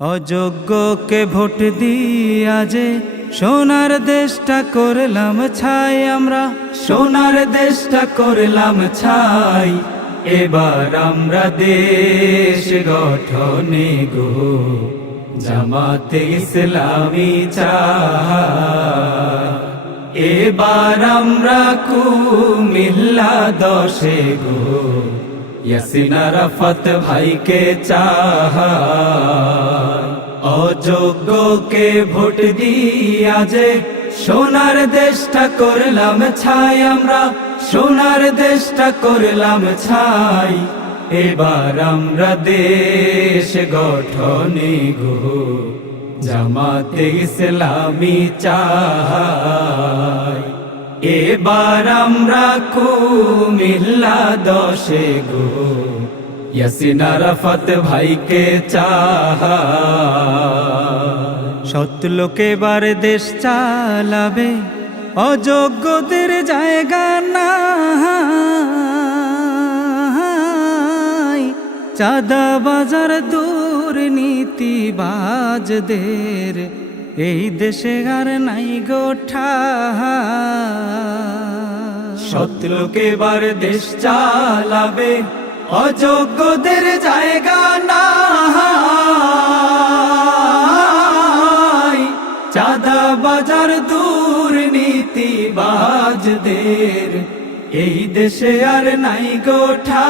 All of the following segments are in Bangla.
অযোগ্যকে ভোট দিয়া যে সোনার দেশটা করলাম ছাই আমরা। সোনার দেশটা করলাম ছাই, এবার আমরা দেশ গঠনে গো। জামাতে ইসলামী চাই, এবার আমরা কুমিল্লা দশে গো। ইয়াসিনা রাফাত ভাইকে চাহাই অযোগ্যকে ভোট দিয়া যে সোনার দেশটা করলাম ছাই, আমরা সোনার দেশটা করলাম ছাই। এবার আমরা দেশ গঠনে গো জামাতে ইসলামী চাই এবার আমরা কুমিল্লা দশে গো। ইয়াসিনা রাফাত ভাইকে চাহ। সত্য লোকে বার দেশ চালাবে, অযোগ্যদের জায়গা না চাঁদা বাজার দুর্নীতিবাজদের, এই দেশে আর নাই গোঠা শত্রুকে বার দেশ চালাবে, অযোগ্যদের জায়গা না চাঁদা বাজার দুর্নীতিবাজদের, এই দেশে আর নাই গোঠা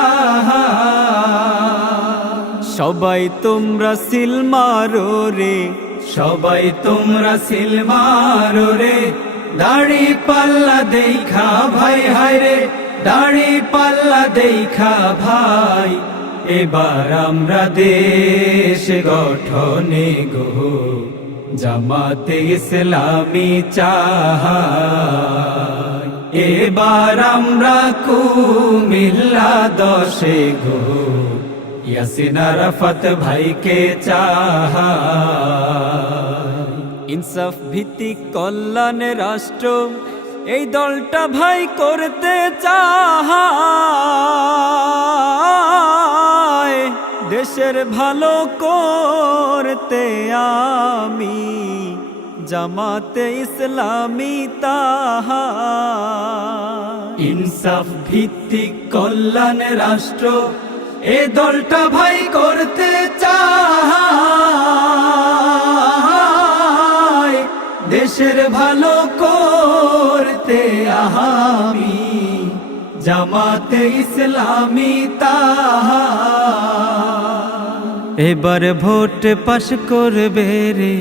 সবাই তোমরা সিল মারো রে, সবাই তোমরা সিল মারো রে। দাড়ি পাল্লা দেখা ভাই, হায় রে। দাড়ি পাল্লা দেখা ভাই, এবার আমরা দেশ গঠনে গো। জামাতে ইসলামী চাহাই, এবার আমরা কুমিল্লা দশে গো। ইয়াসিনা রাফাত ভাইকে চাহাই। ইনসাফ ভিত্তিক কল্যাণ রাষ্ট্র, এই দলটা ভাই করতে চাহায় দেশের ভালো করতে আমি, জামাতে ইসলামী তাহা। ইনসাফ ভিত্তিক কল্যাণ রাষ্ট্র, এ দলটা ভাই ভালো করতে আহামি, জামাতে ইসলামী এবার ভোট পাশ করবে রে,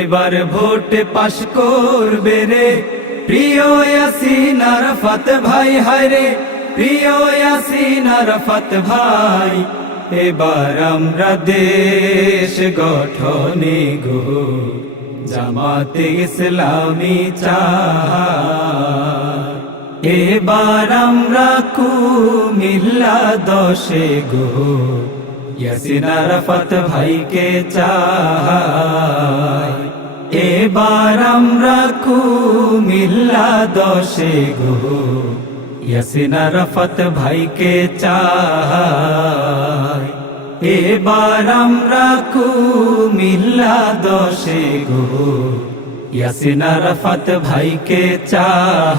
এবার ভোট পাশ করবে রে। প্রিয় আরাফাত ভাই, হায় রে। প্রিয় আরাফাত ভাই, এবার আমরা দেশ গঠনে গো জামাতে ইসলামী চাই এবার আমরা কুমিল্লা দশে গো। ইয়াসিন আরাফাত ভাইকে চাই এবার আমরা কুমিল্লা দশে গো। ইয়াসিন আরাফাত ভাইকে চাই এবার আমরা কুমিল্লা দশে গো। ইয়াসিনা আরাফাত ভাইকে চাই